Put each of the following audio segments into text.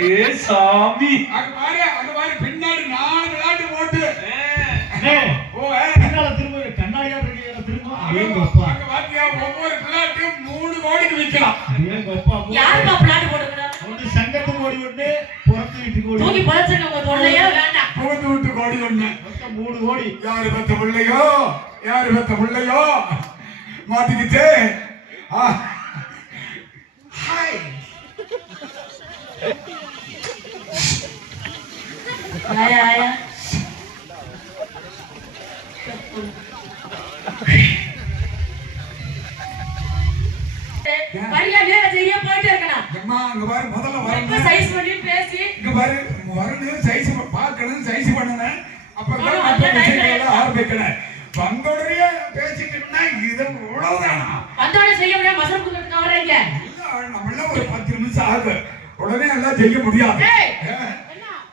ஏ சாமி. அது மாதிரி அது மாதிரி பின்னாடி நாலு விளையாட்டு போட்டு. பின்னால திரும்ப கண்ணாடியா இருக்கு திரும்ப. அங்க பாத்தியா ஒவ்வொரு பிள்ளாட்டையும் மூணு கோடிக்கு விற்கலாம் யாருக்கா பிளாட் போட்டுக்கிறாங்க ஒன்று கோடி ஒன்று புறத்து வேண்டாம். புறத்து வீட்டு கோடி ஒன்று. மூணு கோடி. யாரு பத்த பிள்ளையோ? யாரு பத்த பிள்ளையோ? மாட்டிக்கிட்டு. ஆ. ஆயா ஆயா வரியா நேர சரியா போயிட்டே இருக்கணும் அம்மா அங்க பாரு முதல்ல வரணும் சைஸ் பண்ணி பேசி. இங்க பாரு வரணும் சைஸ் பார்க்கணும் சைஸ் பண்ணணும் அப்புறம் மற்ற விஷயங்களை. ஆரம்பிக்கணும். வந்தோடனே பேசிக்கிட்டோம்னா இது இவ்வளவுதான் வந்தோடனே செய்ய முடியாது மசல் குடுத்துட்டு வர்றீங்க நம்மளாம் ஒரு பத்து நிமிஷம் ஆகும் உடனே எல்லாம் செய்ய முடியாது.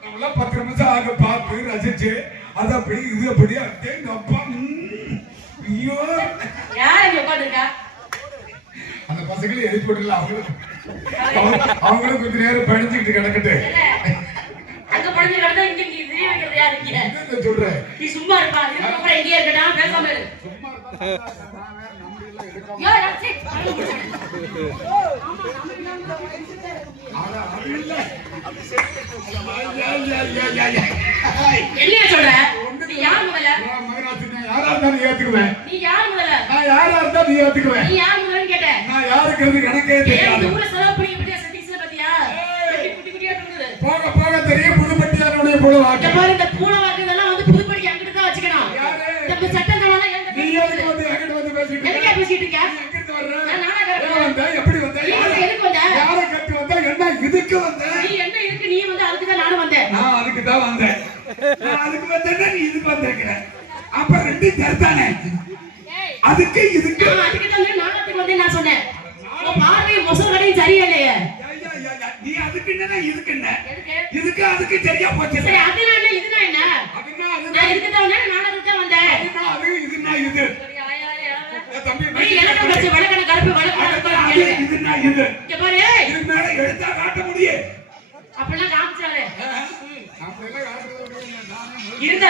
நம்மளாம் பத்து நிமிஷம் ஆக பார்த்து ரசிச்சு அது அப்படி இது அப்படி எங்க அப்பா ஐயோ. அந்த பசங்களை எழுதி போட்டுல அவங்களும் அவங்க- அவங்களும் கொஞ்ச நேரம் படிச்சுக்கிட்டு கிடக்கட்டு. சொல்றேன் நீ சும்மா இருப்பா இதுக்கப்புறம் இங்கே இருக்கடா பேசாம இரு. யோ, யோ, என்னைய சொல்ற? நீ யார் முதல்ல? யாரா இருந்தாலும் ஏத்துக்குவேன் நீ யார் முதல்ல? நான் யாரா இருந்தா நீ ஏத்துக்குவேன். நீ யார் முதல்லன்னு கேட்டேன். நான் யாருக்கிறது ஏன் தெரியாது. ஊரை செலவு பண்ணி இப்படியா செட்டிங்ஸ்ல பாத்தியா? குட்டி குட்டியா இருக்குது போக போக தெரியும் புதுப்பட்டியானுடைய பொழுது இந்த பாரு இந்த பூனை வாக்கு இதெல்லாம் வந்து புதுப்படி அங்கிட்டு தான் வச்சுக்கணும்? இந்த சட்டம் எங்க நீ எதுக்கு வந்து என்கிட்ட வந்து பேசிட்டு? பேசிட்டு இருக்க? எங்கிருந்து வர்ற? நான் நானா ஏன் கரெக்ட் வந்த? எப்படி வந்த? நீ யாரை- எதுக்கு வந்த? யாரை கட்டி வந்த? என்ன இதுக்கு வந்த? நீ என்ன இருக்கு நீ வந்து அதுக்கு தான் நானும் வந்தேன். நான் அதுக்கு தான் வந்தேன். நான் அதுக்கு வந்தேன்னா நீ இதுக்கு வந்திருக்கிற. அப்ப ரெண்டும் சரிதானே? அதுக்கு இதுக்கு. அதுக்கு தான் நாடகத்துக்கு வந்தேன் நான் சொன்னேன். பார்வை மொசல் கடையும் சரியில்லையே நீ அதுக்கு என்னன்னா இதுக்கு என்ன? எதுக்கு? இதுக்கு அதுக்கு சரியா போச்சு. சரி அதுனா என்ன? இதுனா என்ன? அதுதான். நான் இதுக்கு தான் வந்தேன் இதுன்னா இது? இங்க பாரு. இதுக்கு மேல எழுத்தா காட்ட முடியும் அப்படிலாம் காமிச்சாரு. அப்படியெல்லாம் காட்டுறது இருந்தா